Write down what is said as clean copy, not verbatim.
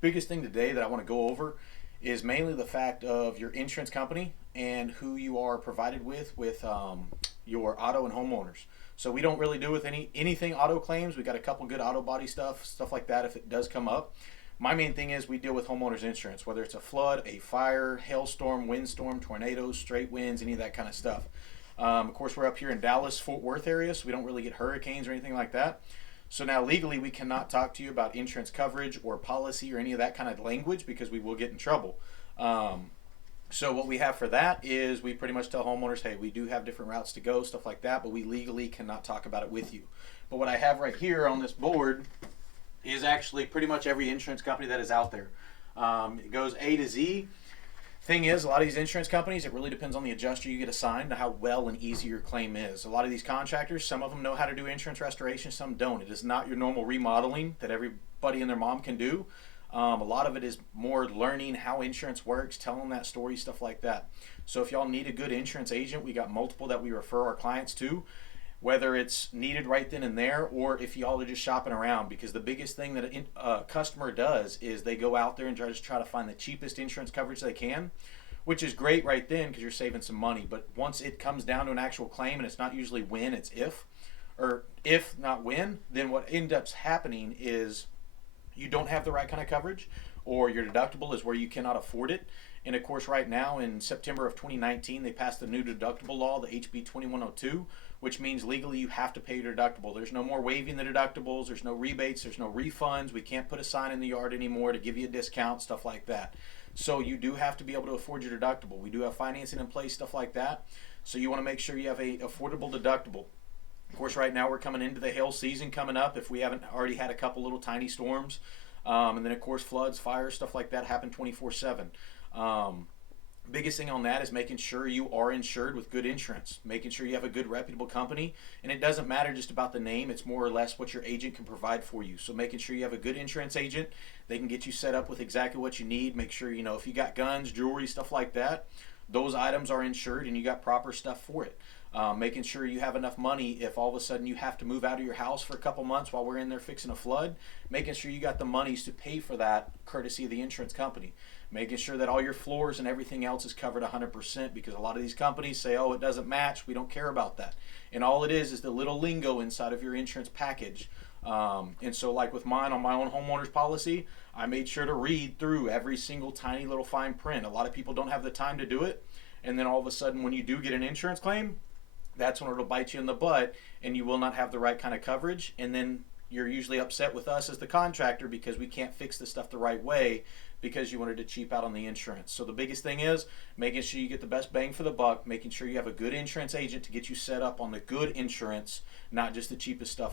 Biggest thing today that I want to go over is mainly the fact of your insurance company and who you are provided with your auto and homeowners. So we don't really do with anything auto claims. We got a couple good auto body stuff like that if it does come up. My main thing is we deal with homeowners insurance, whether it's a flood, a fire, hailstorm, windstorm, tornadoes, straight winds, any of that kind of stuff. Of course, we're up here in Dallas, Fort Worth area, so we don't really get hurricanes or anything like that. So now legally we cannot talk to you about insurance coverage or policy or any of that kind of language because we will get in trouble. So what we have for that is we pretty much tell homeowners, hey, we do have different routes to go, stuff like that, but we legally cannot talk about it with you. But what I have right here on this board is actually pretty much every insurance company that is out there. It goes A to Z. Thing is, a lot of these insurance companies, it really depends on the adjuster you get assigned to how well and easy your claim is. A lot of these contractors, some of them know how to do insurance restoration, some don't. It is not your normal remodeling that everybody and their mom can do. A lot of it is more learning how insurance works, telling that story, stuff like that. So if y'all need a good insurance agent, we got multiple that we refer our clients to, whether it's needed right then and there or if y'all are just shopping around, because the biggest thing that a customer does is they go out there and try to find the cheapest insurance coverage they can, which is great right then because you're saving some money. But once it comes down to an actual claim, and it's not usually when, it's if, or if not when, then what ends up happening is you don't have the right kind of coverage, or your deductible is where you cannot afford it. And of course, right now in September of 2019, they passed the new deductible law, the HB 2102, which means legally you have to pay your deductible. There's no more waiving the deductibles. There's no rebates. There's no refunds. We can't put a sign in the yard anymore to give you a discount, stuff like that. So you do have to be able to afford your deductible. We do have financing in place, stuff like that. So you want to make sure you have a affordable deductible. Of course, right now we're coming into the hail season coming up if we haven't already had a couple little tiny storms. And then, of course, floods, fires, stuff like that happen 24/7. Biggest thing on that is making sure you are insured with good insurance, making sure you have a good reputable company. And it doesn't matter just about the name, it's more or less what your agent can provide for you. So making sure you have a good insurance agent, they can get you set up with exactly what you need. Make sure, if you got guns, jewelry, stuff like that, those items are insured and you got proper stuff for it. Making sure you have enough money if all of a sudden you have to move out of your house for a couple months while we're in there fixing a flood, making sure you got the monies to pay for that courtesy of the insurance company. Making sure that all your floors and everything else is covered 100%, because a lot of these companies say, oh, it doesn't match, we don't care about that. And all it is the little lingo inside of your insurance package. And so like with mine on my own homeowners policy, I made sure to read through every single tiny little fine print. A lot of people don't have the time to do it. And then all of a sudden when you do get an insurance claim, that's when it'll bite you in the butt and you will not have the right kind of coverage. And then you're usually upset with us as the contractor because we can't fix the stuff the right way because you wanted to cheap out on the insurance. So the biggest thing is making sure you get the best bang for the buck, making sure you have a good insurance agent to get you set up on the good insurance, not just the cheapest stuff